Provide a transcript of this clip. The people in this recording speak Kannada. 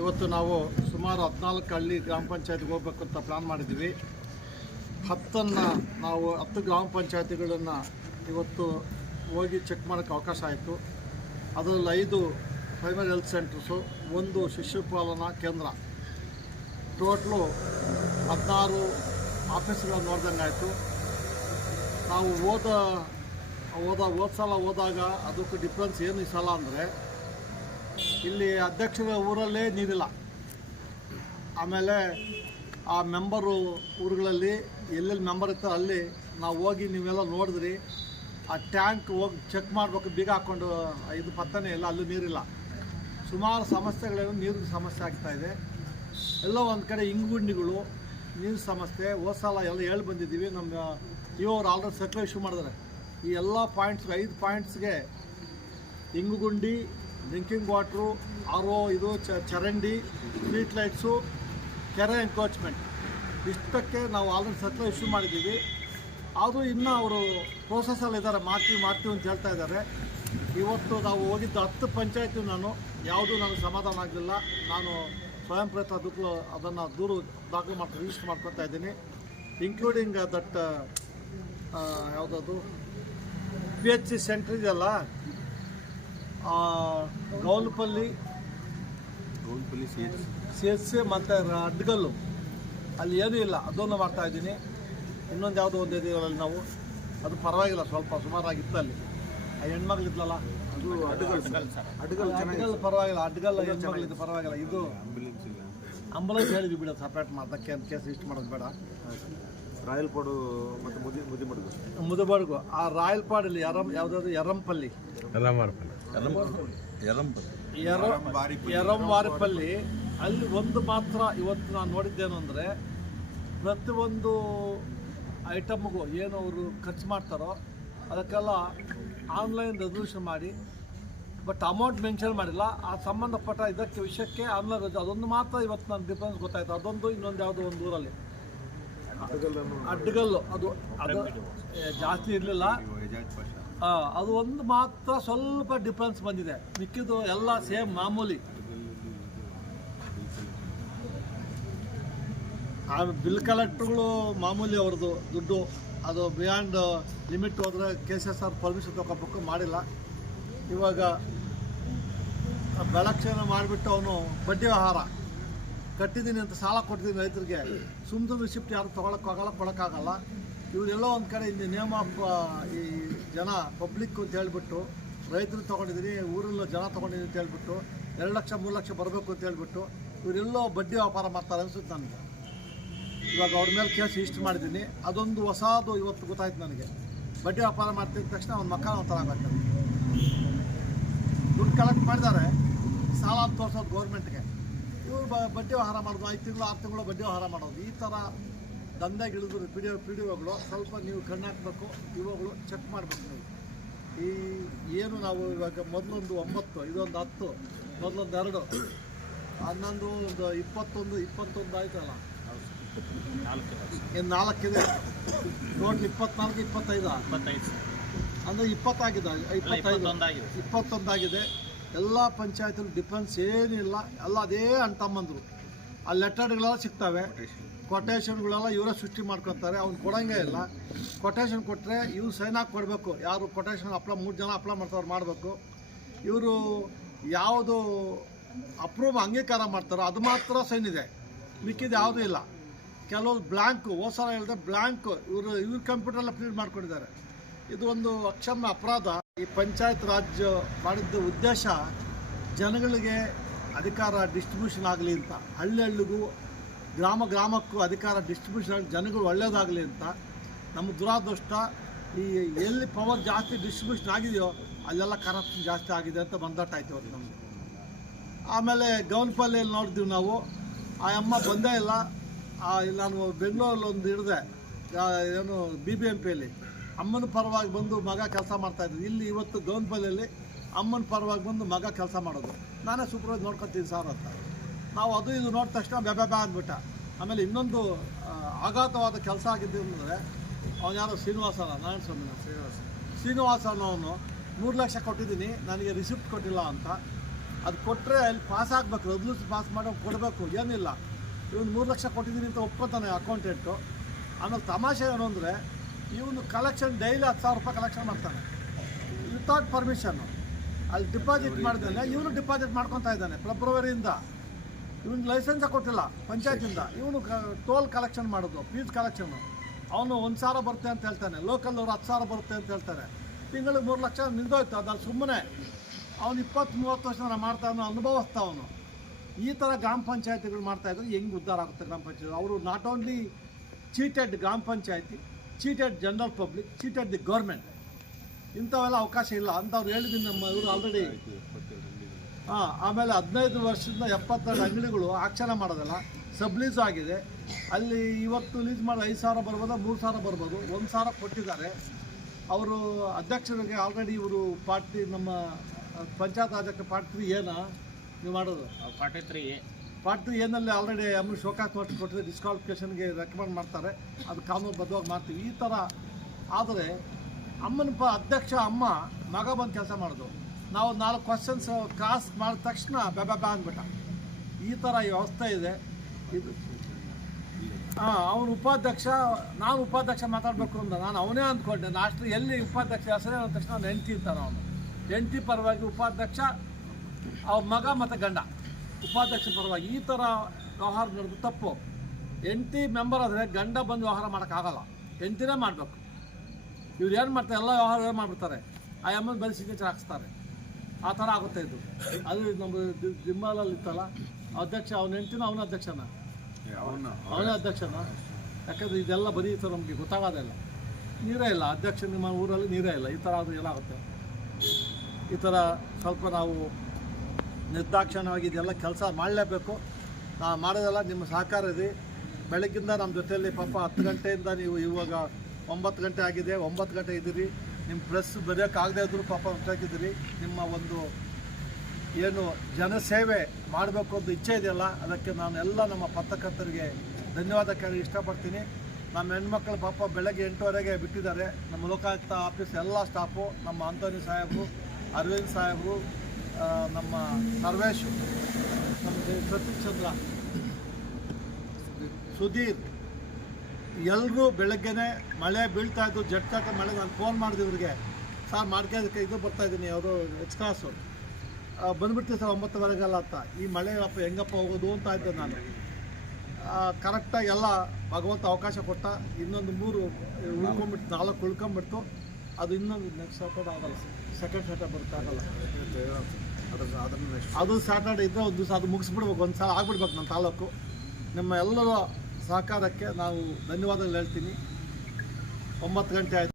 ಇವತ್ತು ನಾವು ಸುಮಾರು ಹದಿನಾಲ್ಕು ಹಳ್ಳಿ ಗ್ರಾಮ ಪಂಚಾಯತ್ಗೆ ಹೋಗ್ಬೇಕು ಅಂತ ಪ್ಲಾನ್ ಮಾಡಿದ್ದೀವಿ. ಹತ್ತನ್ನು ನಾವು ಹತ್ತು ಗ್ರಾಮ ಪಂಚಾಯತಿಗಳನ್ನು ಇವತ್ತು ಹೋಗಿ ಚೆಕ್ ಮಾಡೋಕ್ಕೆ ಅವಕಾಶ ಆಯಿತು. ಅದರಲ್ಲಿ ಐದು ಪ್ರೈಮರಿ ಹೆಲ್ತ್ ಸೆಂಟರ್ಸು ಒಂದು ಶಿಶುಪಾಲನಾ ಕೇಂದ್ರ. ಟೋಟ್ಲು ಹದಿನಾರು ಆಫೀಸ್ಗಳನ್ನು ನೋಡ್ದಂಗೆ ಆಯಿತು. ನಾವು ಹೋದ ಹೋದ ಹೋದ ಸಲ ಹೋದಾಗ ಅದಕ್ಕೂ ಡಿಫ್ರೆನ್ಸ್ ಏನು ಈ ಸಲ ಅಂದರೆ ಇಲ್ಲಿ ಅಧ್ಯಕ್ಷರ ಊರಲ್ಲೇ ನೀರಿಲ್ಲ. ಆಮೇಲೆ ಆ ಮೆಂಬರು ಊರುಗಳಲ್ಲಿ ಎಲ್ಲೆಲ್ಲಿ ಮೆಂಬರ್ ಇರ್ತಾರೆ ಅಲ್ಲಿ ನಾವು ಹೋಗಿ ನೀವೆಲ್ಲ ನೋಡಿದ್ರಿ. ಆ ಟ್ಯಾಂಕ್ ಹೋಗಿ ಚೆಕ್ ಮಾಡಬೇಕು, ಬೀಗ ಹಾಕ್ಕೊಂಡು ಇದು ಪತ್ತನೇ ಇಲ್ಲ, ಅಲ್ಲೂ ನೀರಿಲ್ಲ. ಸುಮಾರು ಸಮಸ್ಯೆಗಳೇನು ನೀರಿನ ಸಮಸ್ಯೆ ಆಗ್ತಾ ಇದೆ. ಎಲ್ಲೋ ಒಂದು ಕಡೆ ಇಂಗುಂಡಿಗಳು, ನೀರು ಸಮಸ್ಯೆ ಹೋದ ಎಲ್ಲ ಹೇಳಿ ಬಂದಿದ್ದೀವಿ. ನಮ್ಮ ಇವರು ಆಲ್ರೆಡಿ ಸರ್ಕ್ಯುಲರ್ ಇಶ್ಯೂ ಮಾಡಿದ್ದಾರೆ. ಈ ಎಲ್ಲ ಪಾಯಿಂಟ್ಸ್ ಐದು ಪಾಯಿಂಟ್ಸ್ಗೆ ಇಂಗುಗುಂಡಿ ಡ್ರಿಂಕಿಂಗ್ ವಾಟ್ರು, ಆರ್ ಓ ಇದು ಚರಂಡಿ, ಸ್ಟ್ರೀಟ್ ಲೈಟ್ಸು, ಕೆರೆ ಎನ್ಕ್ರೋಚ್ಮೆಂಟ್. ಇಷ್ಟಕ್ಕೆ ನಾವು ಆಲ್ರೆಡಿ ಸತ್ತ ಇಶ್ಯೂ ಮಾಡಿದ್ದೀವಿ. ಆದರೂ ಇನ್ನೂ ಅವರು ಪ್ರೋಸೆಸಲ್ಲಿ ಇದ್ದಾರೆ, ಮಾಡ್ತೀವಿ ಮಾಡ್ತೀವಿ ಅಂತ ಹೇಳ್ತಾ ಇದ್ದಾರೆ. ಇವತ್ತು ನಾವು ಹೋಗಿದ್ದು ಹತ್ತು ಪಂಚಾಯತಿ ನಾನು, ಯಾವುದೂ ನನಗೆ ಸಮಾಧಾನ ಆಗಲಿಲ್ಲ ನಾನು ಸ್ವಯಂ ಪ್ರೇರಿತ ದುಡ್ಡು ಅದನ್ನು ದೂರು ದಾಖಲು ಮಾಡಿ ರಿಜಿಸ್ಟರ್ ಮಾಡ್ಕೊತಾ ಇದ್ದೀನಿ. ಇನ್ಕ್ಲೂಡಿಂಗ್ ದಟ್ ಯಾವುದದು? ಪಿ ಎಚ್ ಸಿ ಸೆಂಟ್ರ್ ಇದೆಯಲ್ಲ? ಆ, Gowlpalli. Gownpalli C H C S C ಮತ್ತು ಅಡ್ಗಲ್ಲು ಅಲ್ಲಿ ಏನೂ ಇಲ್ಲ ಅದನ್ನು ಮಾಡ್ತಾ ಇದ್ದೀನಿ. ಇನ್ನೊಂದು ಯಾವುದೋ ಒಂದು ಇದೆಯಲ್ಲಿ ನಾವು. ಅದು ಪರವಾಗಿಲ್ಲ ಸ್ವಲ್ಪ ಸುಮಾರಾಗಿತ್ತು ಅಲ್ಲಿ ಆ ಹೆಣ್ಮಗಳಿದ್ಲಲ್ಲ ಅದು ಅಡ್ಗಲ್ ಅಡ್ಗಲ್ ಪರವಾಗಿಲ್ಲ ಅಡ್ಗಲ್ ಹೆಣ್ಮಗಳಿದ್ದು ಪರವಾಗಿಲ್ಲ. ಇದು ಅಂಬುಲೆನ್ಸ್ ಹೇಳಿದ್ವಿ ಬಿಡ ಸಪ್ರೇಟ್ ಮಾಡೋದಕ್ಕೆ ಅಂತ ಕೇಸ್ ಇಷ್ಟು ಮಾಡೋದು ಬೇಡ. ರಾಯಲ್ ಪೋಡು ಮತ್ತು ಮುದಿ ಮುದಿ ಮಡುಗು ಮುದುಬರ್ಗು ಆ ರಾಯಲ್ ಪಾಡಲ್ಲಿ ಯರಂ ಯಾವುದಾದ್ರು ಯರಂಪಲ್ಲಿ. ಎರ ಎರಂ ಅಲ್ಲಿ ಒಂದು ಮಾತ್ರ ಇವತ್ತು ನಾನು ನೋಡಿದ್ದೇನು ಅಂದರೆ ಪ್ರತಿಯೊಂದು ಐಟಮ್ಗೂ ಏನು ಅವರು ಖರ್ಚು ಮಾಡ್ತಾರೋ ಅದಕ್ಕೆಲ್ಲ ಆನ್ಲೈನ್ ರೆಸಲ್ಯೂಷನ್ ಮಾಡಿ ಬಟ್ ಅಮೌಂಟ್ ಮೆನ್ಷನ್ ಮಾಡಿಲ್ಲ. ಆ ಸಂಬಂಧಪಟ್ಟ ಇದಕ್ಕೆ ವಿಷಯಕ್ಕೆ ಆನ್ಲೈನ್ ಅದೊಂದು ಮಾತ್ರ ಇವತ್ತು ನನ್ನ ಡಿಫ್ರೆನ್ಸ್ ಗೊತ್ತಾಯ್ತು. ಅದೊಂದು ಇನ್ನೊಂದು ಯಾವುದೋ ಒಂದು ಊರಲ್ಲಿ. ಅಡ್ಡಗಲ್ಲು ಅದು ಅದು ಏ, ಜಾಸ್ತಿ ಇರಲಿಲ್ಲ. ಅದು ಒಂದು ಮಾತ್ರ ಸ್ವಲ್ಪ ಡಿಫ್ರೆನ್ಸ್ ಬಂದಿದೆ. ಮಿಕ್ಕಿದ್ದು ಎಲ್ಲ ಸೇಮ್ ಮಾಮೂಲಿ. ಆ ಬಿಲ್ ಕಲೆಕ್ಟ್ರುಗಳು ಮಾಮೂಲಿ ಅವ್ರದ್ದು ದುಡ್ಡು. ಅದು ಬಿಯಾಂಡ್ ಲಿಮಿಟ್ ಹೋದರೆ K C S R permission ತಗೋಬೇಕು, ಮಾಡಿಲ್ಲ. ಇವಾಗ ಬೆಳಕ್ಷಣ ಮಾಡಿಬಿಟ್ಟು ಅವನು ಬಡ್ಡಿ ವ್ಯವಹಾರ. ಕಟ್ಟಿದ್ದೀನಿ ಅಂತ ಸಾಲ ಕೊಟ್ಟಿದ್ದೀನಿ ರೈತರಿಗೆ. ಸುಮ್ಮನೆ ರಿಸಿಪ್ಟ್ ಯಾರು ತೊಗೊಳಕ್ಕಾಗಲ್ಲ ಕೊಡೋಕ್ಕಾಗಲ್ಲ ಇವರೆಲ್ಲೋ ಒಂದು ಕಡೆ ಇಲ್ಲಿ ನೇಮ್ ಆಫ್ ಈ ಜನ ಪಬ್ಲಿಕ್ ಅಂತ ಹೇಳ್ಬಿಟ್ಟು, ರೈತರು ತೊಗೊಂಡಿದ್ದೀನಿ ಊರಲ್ಲೂ ಜನ ತೊಗೊಂಡಿದ್ದೀನಿ ಅಂತ ಹೇಳ್ಬಿಟ್ಟು, ಎರಡು ಲಕ್ಷ, ಮೂರು ಲಕ್ಷ ಬರಬೇಕು ಅಂತ ಹೇಳ್ಬಿಟ್ಟು, ಇವರೆಲ್ಲೋ ಬಡ್ಡಿ ವ್ಯಾಪಾರ ಮಾಡ್ತಾರೆ ಅನಿಸುತ್ತೆ ನನಗೆ. ಇವಾಗ ಅವ್ರ ಮೇಲೆ ಕೇಸ್ ಇಷ್ಟು ಮಾಡಿದ್ದೀನಿ. ಅದೊಂದು ಹೊಸದು ಇವತ್ತು ಗೊತ್ತಾಯ್ತು ನನಗೆ. ಬಡ್ಡಿ ವ್ಯಾಪಾರ ಮಾಡ್ತಿದ್ದ ತಕ್ಷಣ ಅವ್ನ ಮಕ್ಕಳ ಒಂಥರ ಆಗುತ್ತೆ ದುಡ್ಡು ಕಲೆಕ್ಟ್ ಮಾಡಿದ್ದಾರೆ ಸಾಲ ತೋರಿಸೋದು ಗೌರ್ಮೆಂಟ್ಗೆ ಇವರು ಬಡ್ಡಿ ವ್ಯವಹಾರ ಮಾಡೋದು, ಐದು ತಿಂಗಳು, ಆರು ತಿಂಗಳು ಬಡ್ಡಿ ವ್ಯವಹಾರ ಮಾಡೋದು, ಈ ಥರ ದಂಧೆಗೆ ಇಳಿದ್ರು ಪಿ ಡಿ ಪಿ ಡಿ ಒಗಳು ಸ್ವಲ್ಪ ನೀವು ಕಣ್ಣು ಹಾಕ್ಬೇಕು ಇವುಗಳು ಚೆಕ್ ಮಾಡಬೇಕು ನೀವು. ಈ ಏನು ನಾವು ಇವಾಗ ಮೊದಲೊಂದು ಒಂಬತ್ತು ಇದೊಂದು ಹತ್ತು ಮೊದಲೊಂದು ಎರಡು ಹನ್ನೊಂದು ಒಂದು ಇಪ್ಪತ್ತೊಂದು ಇಪ್ಪತ್ತೊಂದು ಆಯ್ತಲ್ಲ? ಇನ್ನು ನಾಲ್ಕಿದೆ. ನೋಡಿ ಇಪ್ಪತ್ನಾಲ್ಕು ಇಪ್ಪತ್ತೈದು? ಅಂದರೆ ಇಪ್ಪತ್ತಾಗಿದೆ ಇಪ್ಪತ್ತೈದು. ಇಪ್ಪತ್ತೊಂದಾಗಿದೆ. ಎಲ್ಲ ಪಂಚಾಯತ್ ಡಿಫೆನ್ಸ್ ಏನಿಲ್ಲ. ಎಲ್ಲ ಅದೇ ಅಣ್ಣ ತಮ್ಮಂದರು. ಆ ಲೆಟರ್ಗಳೆಲ್ಲ ಸಿಗ್ತವೆ. ಕೊಟೇಶನ್ಗಳೆಲ್ಲ ಇವರೇ ಸೃಷ್ಟಿ ಮಾಡ್ಕೊತಾರೆ ಅವ್ನು ಕೊಡೋಂಗೇ ಇಲ್ಲ. ಕೊಟೇಶನ್ ಕೊಟ್ಟರೆ ಇವ್ರು ಸೈನ್ ಹಾಕಿ ಕೊಡಬೇಕು. ಯಾರು ಕೊಟೇಶನ್ ಅಪ್ಲೈ ಮೂರು ಜನ ಅಪ್ಲೈ ಮಾಡ್ತಾವ್ರು ಮಾಡಬೇಕು. ಇವರು ಯಾವುದು ಅಪ್ರೂವ್ ಅಂಗೀಕಾರ ಮಾಡ್ತಾರೋ ಅದು ಮಾತ್ರ ಸೈನ್ ಇದೆ. ಮಿಕ್ಕಿದ್ದು ಯಾವುದೂ ಇಲ್ಲ. ಕೆಲವೊಂದು ಬ್ಲ್ಯಾಂಕು ಹೋದ ಸಲ ಹೇಳಿದೆ ಬ್ಲ್ಯಾಂಕು ಇವರು, ಇವ್ರ ಕಂಪ್ಯೂಟರೆಲ್ಲ ಪ್ರಿಂಟ್ ಮಾಡ್ಕೊಂಡಿದ್ದಾರೆ. ಇದು ಒಂದು ಅಕ್ಷಮ್ಯ ಅಪರಾಧ. ಈ ಪಂಚಾಯತ್ ರಾಜ್ ಮಾಡಿದ್ದ ಉದ್ದೇಶ ಜನಗಳಿಗೆ ಅಧಿಕಾರ ಡಿಸ್ಟ್ರಿಬ್ಯೂಷನ್ ಆಗಲಿ ಅಂತ. ಹಳ್ಳಿ ಹಳ್ಳಿಗೂ ಗ್ರಾಮ ಗ್ರಾಮಕ್ಕೂ ಅಧಿಕಾರ ಡಿಸ್ಟ್ರಿಬ್ಯೂಷನ್ ಆಗಿ ಜನಗಳು ಒಳ್ಳೆಯದಾಗಲಿ ಅಂತ ನಮ್ಮ ದುರಾದೃಷ್ಟ ಈ ಎಲ್ಲಿ ಪವರ್ ಜಾಸ್ತಿ ಡಿಸ್ಟ್ರಿಬ್ಯೂಷನ್ ಆಗಿದೆಯೋ ಅಲ್ಲೆಲ್ಲ ಕರಪ್ಷನ್ ಜಾಸ್ತಿ ಆಗಿದೆ ಅಂತ ಬಂದಾಟ ಆಯ್ತು ಇವತ್ತು ನಮಗೆ ಆಮೇಲೆ ಗೌನ್ಪಲ್ಲಿಯಲ್ಲಿ ನೋಡಿದ್ವಿ ನಾವು, ಆ ಅಮ್ಮ ಬಂದೇ ಇಲ್ಲಿ. ನಾನು ಬೆಂಗಳೂರಲ್ಲಿ ಒಂದು ಹಿಡಿದೆ ಏನು ಬಿ ಬಿ ಎಂ ಪಿಯಲ್ಲಿ ಅಮ್ಮನ ಪರವಾಗಿ ಬಂದು ಮಗ ಕೆಲಸ ಮಾಡ್ತಾಯಿದ್ರು ಇಲ್ಲಿ ಇವತ್ತು ಗೌನ್ಪಲ್ಲಿಯಲ್ಲಿ ಅಮ್ಮನ ಪರವಾಗಿ ಬಂದು ಮಗ ಕೆಲಸ ಮಾಡೋದು. ನಾನೇ ಸೂಪರ್ವೈಸ್ ನೋಡ್ಕೊತೀನಿ ಸರ್ ಅಂತ. ನಾವು ಅದು ಇದು ನೋಡಿದ ತಕ್ಷಣ ಬೆಬೆ ಅಂದ್ಬಿಟ್ಟ. ಆಮೇಲೆ ಇನ್ನೊಂದು ಆಘಾತವಾದ ಕೆಲಸ ಆಗಿದ್ದು ಅಂದರೆ ಅವನು ಯಾರೋ ಅಲ್ಲ, ನಾರಾಯಣ ಸ್ವಾಮಿ ಶ್ರೀನಿವಾಸ. ಶ್ರೀನಿವಾಸ ಅನ್ನೋನು ಮೂರು ಲಕ್ಷ ಕೊಟ್ಟಿದ್ದೀನಿ, ನನಗೆ ರಿಸಿಪ್ಟ್ ಕೊಟ್ಟಿಲ್ಲ ಅಂತ. ಅದು ಕೊಟ್ಟರೆ ಅಲ್ಲಿ ಪಾಸ್ ಆಗಬೇಕು ರೆಸಲ್ಯೂಷನ್ ಪಾಸ್ ಮಾಡೋ ಕೊಡಬೇಕು, ಏನಿಲ್ಲ. ಇವನು ಮೂರು ಲಕ್ಷ ಕೊಟ್ಟಿದ್ದೀನಿ ಅಂತ ಒಪ್ಕೊತಾನೆ ಅಕೌಂಟೆಂಟು ಆಮೇಲೆ ತಮಾಷೆ ಏನು ಅಂದರೆ ಇವನು ಕಲೆಕ್ಷನ್ ಡೈಲಿ ಹತ್ತು ಸಾವಿರ ರೂಪಾಯಿ ಕಲೆಕ್ಷನ್ ಮಾಡ್ತಾನೆ. ವಿತೌಟ್ ಪರ್ಮಿಷನ್ನು ಅಲ್ಲಿ ಡಿಪಾಸಿಟ್ ಮಾಡಿದ್ದಾನೆ ಇವನು ಡಿಪಾಸಿಟ್ ಮಾಡ್ಕೊತಾ ಇದ್ದಾನೆ ಫೆಬ್ರವರಿಯಿಂದ ಇವನು ಲೈಸೆನ್ಸ ಕೊಟ್ಟಿಲ್ಲ ಪಂಚಾಯತಿಂದ. ಇವನು ಟೋಲ್ ಕಲೆಕ್ಷನ್ ಮಾಡೋದು ಫೀಸ್ ಕಲೆಕ್ಷನ್ನು ಅವನು ಒಂದು ಸಾವಿರ ಬರುತ್ತೆ ಅಂತ ಹೇಳ್ತಾನೆ ಲೋಕಲ್ ಅವ್ರು ಹತ್ತು ಸಾವಿರ ಬರುತ್ತೆ ಅಂತ ಹೇಳ್ತಾರೆ. ತಿಂಗಳಿಗೆ ಮೂರು ಲಕ್ಷ ನಿಂದೋಯ್ತು ಅದ್ರಲ್ಲಿ ಸುಮ್ಮನೆ ಅವನು ಇಪ್ಪತ್ತು ಮೂವತ್ತು ವರ್ಷ ಮಾಡ್ತಾ ಅವನು ಅನುಭವಿಸ್ತಾ ಅವನು. ಈ ಥರ ಗ್ರಾಮ ಪಂಚಾಯತಿಗಳು ಮಾಡ್ತಾ ಇದ್ರೆ ಹೆಂಗೆ ಉದ್ಧಾರ ಆಗುತ್ತೆ ಗ್ರಾಮ ಪಂಚಾಯತ್? ಅವರು ನಾಟ್ ಓನ್ಲಿ ಚೀಟೆಡ್ ಗ್ರಾಮ ಪಂಚಾಯತಿ cheated general public cheated the government ಇಂಥವೆಲ್ಲ ಅವಕಾಶ ಇಲ್ಲ ಅಂಥವ್ರು ಹೇಳಿದ್ದೀನಿ ನಮ್ಮ ಇವರು ಆಲ್ರೆಡಿ ಹಾಂ ಆಮೇಲೆ ಹದಿನೈದು ವರ್ಷದಿಂದ ಎಪ್ಪತ್ತೆರಡು ಅಂಗಡಿಗಳು ಆಕ್ಷರ ಮಾಡೋದಲ್ಲ ಸಬ್ ಲೀಸ್ ಆಗಿದೆ. ಅಲ್ಲಿ ಇವತ್ತು ಲೀಸ್ ಮಾಡಿ ಐದು ಸಾವಿರ ಬರ್ಬೋದು ಮೂರು ಸಾವಿರ ಬರ್ಬೋದು ಒಂದು ಸಾವಿರ ಕೊಟ್ಟಿದ್ದಾರೆ. ಅವರು ಅಧ್ಯಕ್ಷರಿಗೆ ಆಲ್ರೆಡಿ ಇವರು ಪಾರ್ಟಿ ನಮ್ಮ ಪಂಚಾಯತ್ ಅಧ್ಯಕ್ಷ ಪಾರ್ಟಿ ಏನ ನೀವು ಮಾಡೋದು? ಪಾರ್ಟಿ ತ್ರೀ ಪಾರ್ಟಿ ಏನಲ್ಲಿ ಆಲ್ರೆಡಿ ಅಮ್ಮ ಶೋಕಾಸ್ ನೋಟಿಸ್ ಕೊಟ್ಟರೆ ಡಿಸ್ಕ್ವಾಲಿಫಿಕೇಷನ್ಗೆ ರೆಕಮೆಂಡ್ ಮಾಡ್ತಾರೆ. ಅದು ಕಾನೂನು ಬದ್ಧವಾಗಿ ಮಾಡ್ತೀವಿ. ಈ ಥರ ಆದರೆ ಅಮ್ಮನ ಪ ಅಧ್ಯಕ್ಷ ಅಮ್ಮ ಮಗ ಬಂದು ಕೆಲಸ ಮಾಡೋದು. ನಾವು ನಾಲ್ಕು ಕ್ವಶನ್ಸ್ ಕ್ರಾಸ್ ಮಾಡಿದ ತಕ್ಷಣ ಬೆಬ ಅಂದ್ಬಿಟ್ಟ. ಈ ಥರ ವ್ಯವಸ್ಥೆ ಇದೆ. ಇದು ಹಾಂ ಅವನು ಉಪಾಧ್ಯಕ್ಷ, ನಾನು ಉಪಾಧ್ಯಕ್ಷ ಮಾತಾಡಬೇಕು ಅಂತ ನಾನು ಅವನೇ ಅಂದ್ಕೊಂಡೆ. ಲಾಸ್ಟ್ ಎಲ್ಲಿ ಉಪಾಧ್ಯಕ್ಷ ಹೆಸರೇ ಅಂದ ತಕ್ಷಣ ಅವ್ನು ಹೆಂಡ್ತಿ ಇರ್ತಾನೆ ಅವನು. ಹೆಂಡ್ತಿ ಪರವಾಗಿ ಉಪಾಧ್ಯಕ್ಷ ಅವ್ರ ಮಗ ಮತ್ತು ಗಂಡ. ಉಪಾಧ್ಯಕ್ಷ ಪರವಾಗಿ ಈ ಥರ ವ್ಯವಹಾರ ನಡೆದು ತಪ್ಪು. ಹೆಂಡ್ತಿ ಮೆಂಬರ್ ಆದರೆ ಗಂಡ ಬಂದು ವ್ಯವಹಾರ ಮಾಡೋಕ್ಕಾಗಲ್ಲ ಹೆಂಡ್ತಿನೇ ಮಾಡಬೇಕು. ಇವ್ರು ಏನು ಮಾಡ್ತಾರೆ? ಎಲ್ಲ ವ್ಯವಹಾರ ಮಾಡಿಬಿಡ್ತಾರೆ. ಆ ಎಮ್ಮನ್ ಬರೀ ಸಿಗ್ನೇಚರ್ ಹಾಕ್ಸ್ತಾರೆ. ಆ ಥರ ಆಗುತ್ತೆ ಇದು. ಅದು ನಮ್ಮ ಜಿಮ್ಮಾಲಲ್ಲಿ ಇತ್ತಲ್ಲ ಅಧ್ಯಕ್ಷ ಅವನ ಹೆಂಡ್ತಿನ ಅವನ ಅಧ್ಯಕ್ಷನ? ಅವನು ಅವನೇ ಅಧ್ಯಕ್ಷನ? ಯಾಕಂದ್ರೆ ಇದೆಲ್ಲ ಬರೀ ಸರ್ ನಮಗೆ ಗೊತ್ತಾಗೋದಿಲ್ಲ ನೀರೇ ಇಲ್ಲ ಅಧ್ಯಕ್ಷ ನಿಮ್ಮ ಊರಲ್ಲಿ ನೀರೇ ಇಲ್ಲ. ಈ ಥರ ಅದು ಏನಾಗುತ್ತೆ? ಈ ಥರ ಸ್ವಲ್ಪ ನಾವು ನಿರ್ದಾಕ್ಷಿಣ್ಯವಾಗಿ ಇದೆಲ್ಲ ಕೆಲಸ ಮಾಡಲೇಬೇಕು. ನಾವು ಮಾಡೋದೆಲ್ಲ ನಿಮ್ಮ ಸಹಕಾರ ಇದೆ. ಬೆಳಗ್ಗಿಂದ ನಮ್ಮ ಜೊತೆಯಲ್ಲಿ ಪಾಪ ಹತ್ತು ಗಂಟೆಯಿಂದ ನೀವು ಇವಾಗ ಒಂಬತ್ತು ಗಂಟೆ ಆಗಿದೆ. ಒಂಬತ್ತು ಗಂಟೆ ಇದ್ದೀರಿ. ನಿಮ್ಮ ಪ್ರೆಸ್ ಬರೆಯೋಕ್ಕಾಗದೇ ಇದ್ದರೂ ಪಾಪ ಹೊರಟಾಗಿದ್ದೀರಿ ನಿಮ್ಮ ಒಂದು ಏನು ಜನಸೇವೆ ಮಾಡಬೇಕು ಅಂತ ಇಚ್ಛೆ ಇದೆಯಲ್ಲ, ಅದಕ್ಕೆ ನಾನು ಎಲ್ಲ ನಮ್ಮ ಪತ್ರಕರ್ತರಿಗೆ ಧನ್ಯವಾದ ಕೇಳಿ ಇಷ್ಟಪಡ್ತೀನಿ. ನಮ್ಮ ಹೆಣ್ಮಕ್ಳು ಪಾಪ ಬೆಳಗ್ಗೆ ಎಂಟುವರೆಗೆ ಬಿಟ್ಟಿದ್ದಾರೆ. ನಮ್ಮ ಲೋಕಾಯುಕ್ತ ಆಫೀಸ್ ಎಲ್ಲ ಸ್ಟಾಫು, ನಮ್ಮ ಅಂತೋನಿ ಸಾಹೇಬರು, ಅರವಿಂದ್ ಸಾಹೇಬರು ನಮ್ಮ ಸರ್ವೇಶ್, ನಮ್ಮ ಸತೀಶ್ ಚಂದ್ರ, ಸುಧೀರ್. ಎಲ್ಲರೂ ಬೆಳಗ್ಗೆನೆ ಮಳೆ ಬೀಳ್ತಾ ಇದ್ದು ಜಟ್ಕಾಟ ಮಳೆ ನಾನು ಫೋನ್ ಮಾಡಿದೆ ಇವ್ರಿಗೆ. ಸರ್ ಮಾಡ್ಕೋದಕ್ಕೆ ಇದು ಬರ್ತಾ ಇದ್ದೀನಿ ಅವರು ಎಚ್ ಕ್ಲಾಸು ಬಂದುಬಿಡ್ತೀವಿ ಸರ್ ಒಂಬತ್ತುವರೆಗೆಲ್ಲ ಅಂತ. ಈ ಮಳೆ ಅಪ್ಪ ಹೆಂಗಪ್ಪ ಹೋಗೋದು ಅಂತ ಇದ್ದೆ ನಾನು. ಕರೆಕ್ಟಾಗಿ ಎಲ್ಲ ಭಗವಂತ ಅವಕಾಶ ಕೊಟ್ಟ. ಇನ್ನೊಂದು ಮೂರು ಉಳ್ಕೊಂಬಿಟ್ಟು ನಾಲ್ಕು ಉಳ್ಕೊಂಬಿಡ್ತು ಅದು ಇನ್ನೊಂದು ನೆಕ್ಸ್ಟ್ ಸ್ಯಾಟರ್ಡೆ ಆಗಲ್ಲ ಸೆಕೆಂಡ್ ಸ್ಯಾಟರ್ಡೆ ಬರುತ್ತೆ ಆಗಲ್ಲ. ಅದು ಸ್ಯಾಟರ್ಡೆ ಇದ್ದರೆ ಒಂದು ದಿವಸ ಅದು ಮುಗಿಸ್ಬಿಡ್ಬೇಕು ಒಂದು ಸಲ ಆಗ್ಬಿಡ್ಬೇಕು ನಮ್ಮ ತಾಲೂಕು. ನಮ್ಮ ಎಲ್ಲರ ಸಹಕಾರಕ್ಕೆ ನಾವು ಧನ್ಯವಾದಗಳು ಹೇಳ್ತೀನಿ. ಒಂಬತ್ತು ಗಂಟೆ ಆಯಿತು.